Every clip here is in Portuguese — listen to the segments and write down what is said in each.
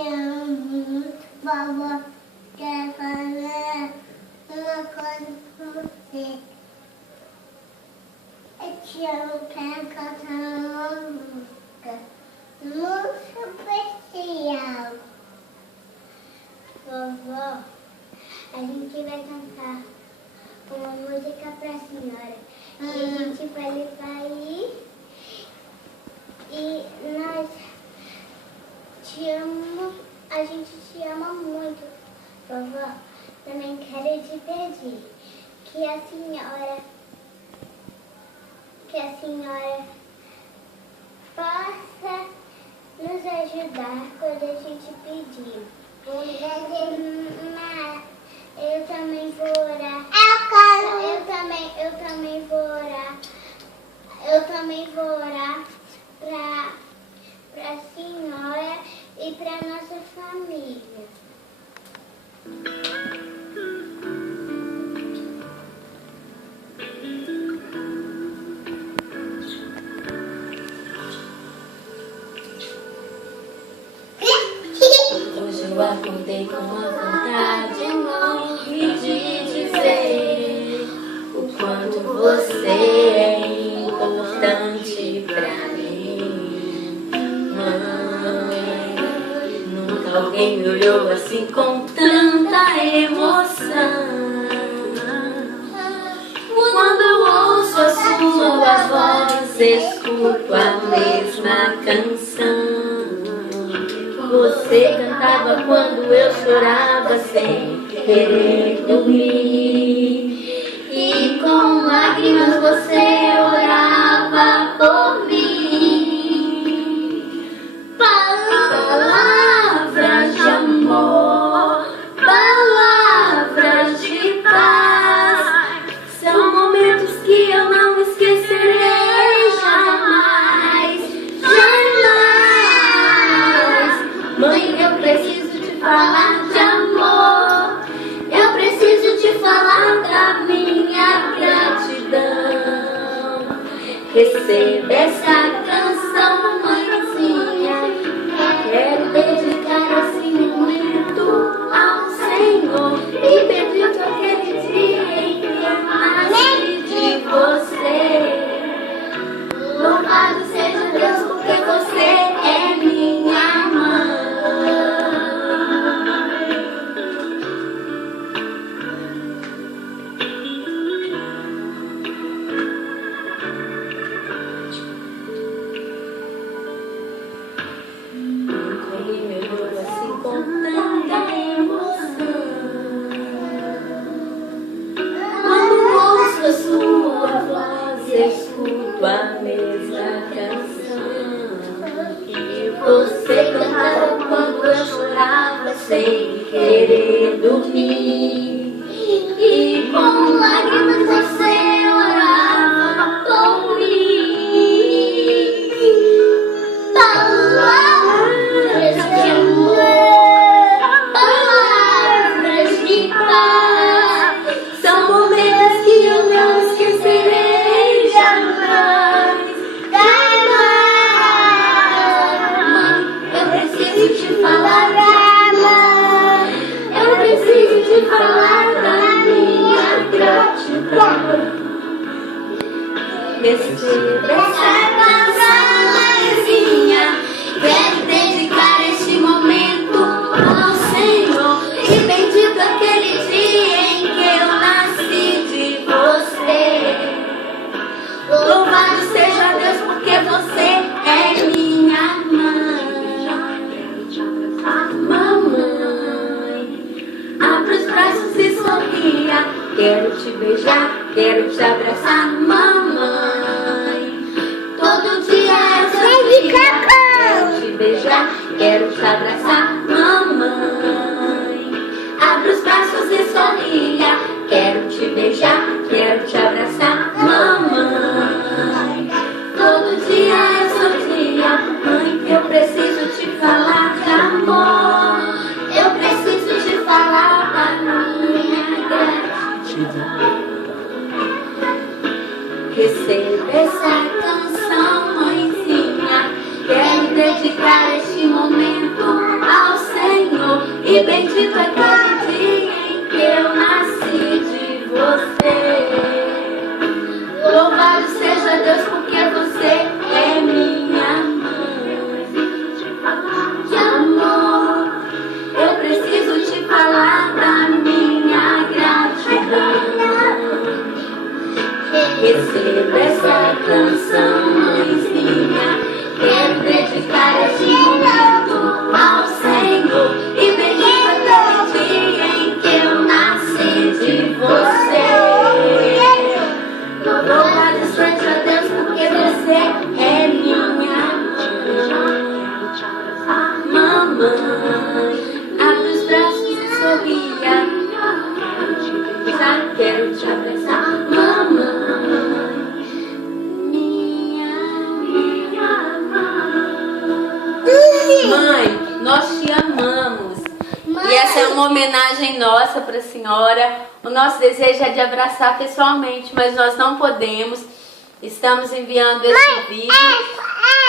amo, vovó. Quero falar uma coisa com você. Eu te amo, quero cantar uma música muito especial. Vovó, a gente vai cantar uma música pra senhora. E a gente vai levar aí. E nós te amamos, a gente te ama muito. Vovó, também quero te pedir que a senhora possa nos ajudar quando a gente pedir. Mas eu também vou orar. Eu também vou orar. Eu também vou orar para a senhora e para nossa família. Hoje eu acordei com uma vontade enorme de dizer o quanto você é importante pra mim. Mãe, nunca alguém me olhou assim com tanta emoção. Quando eu ouço a sua voz, escuto a mesma canção. Você cantava quando eu chorava sem querer dormir. E com lágrimas você orava por mim. Palavras de amor, palavras de paz, são momentos que eu não esquecerei jamais. Mãe, eu preciso te falar de amor. Eu preciso te falar da minha gratidão. Receba essa canção, mãezinha. Quero dedicar esse momento ao Senhor e pedir que aquele dia em que eu nasci de você. Louvado seja Deus porque você é minha mãe. Escuto a mesma canção que você cantava quando eu chorava sem querer dormir. E com lágrimas você orava por mim. Palavras de amor, palavras de paz, são momentos que eu não esquecerei. Falar da minha gratidão. Receba essa canção, mãezinha. Quero dedicar este momento ao Senhor e bendito aquele dia em que eu nasci de você. Louvado seja Deus porque você é minha mãe. Abra os braços e sorria. Quero te beijar, quero te abraçar, mamãe. Todo dia é seu dia. Quero te beijar, quero te abraçar, mamãe. Abra os braços e sorria. Quero te beijar, quero te abraçar, mamãe. Todo dia é seu dia, mãe. Eu preciso te falar de amor. Eu preciso te falar da minha gratidão. Receba essa canção, mãezinha. Quero dedicar este momento E bendito aquele dia em que eu nasci de você. Louvado seja Deus porque você é minha mãe. De amor, eu preciso te falar da minha gratidão. Receba essa canção, mãezinha. Quero dedicar este momento ao Senhor. E bendito aquele dia em que eu nasci de você. Louvado seja Deus porque você é minha mamãe. Abre os braços e sorria. Já quero te abraçar, mamãe. Mãe, nós te amamos. E essa é uma homenagem nossa para a senhora. O nosso desejo é de abraçar pessoalmente, mas nós não podemos. Estamos enviando esse vídeo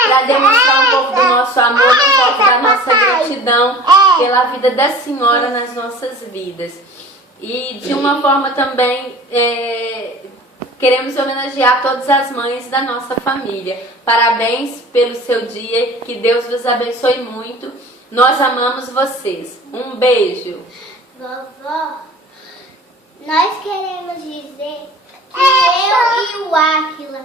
para demonstrar um pouco do nosso amor, um pouco da nossa gratidão pela vida da senhora nas nossas vidas. E de uma forma também queremos homenagear todas as mães da nossa família. Parabéns pelo seu dia, que Deus vos abençoe muito. Nós amamos vocês. Um beijo. Vovó, nós queremos dizer que eu e o Áquila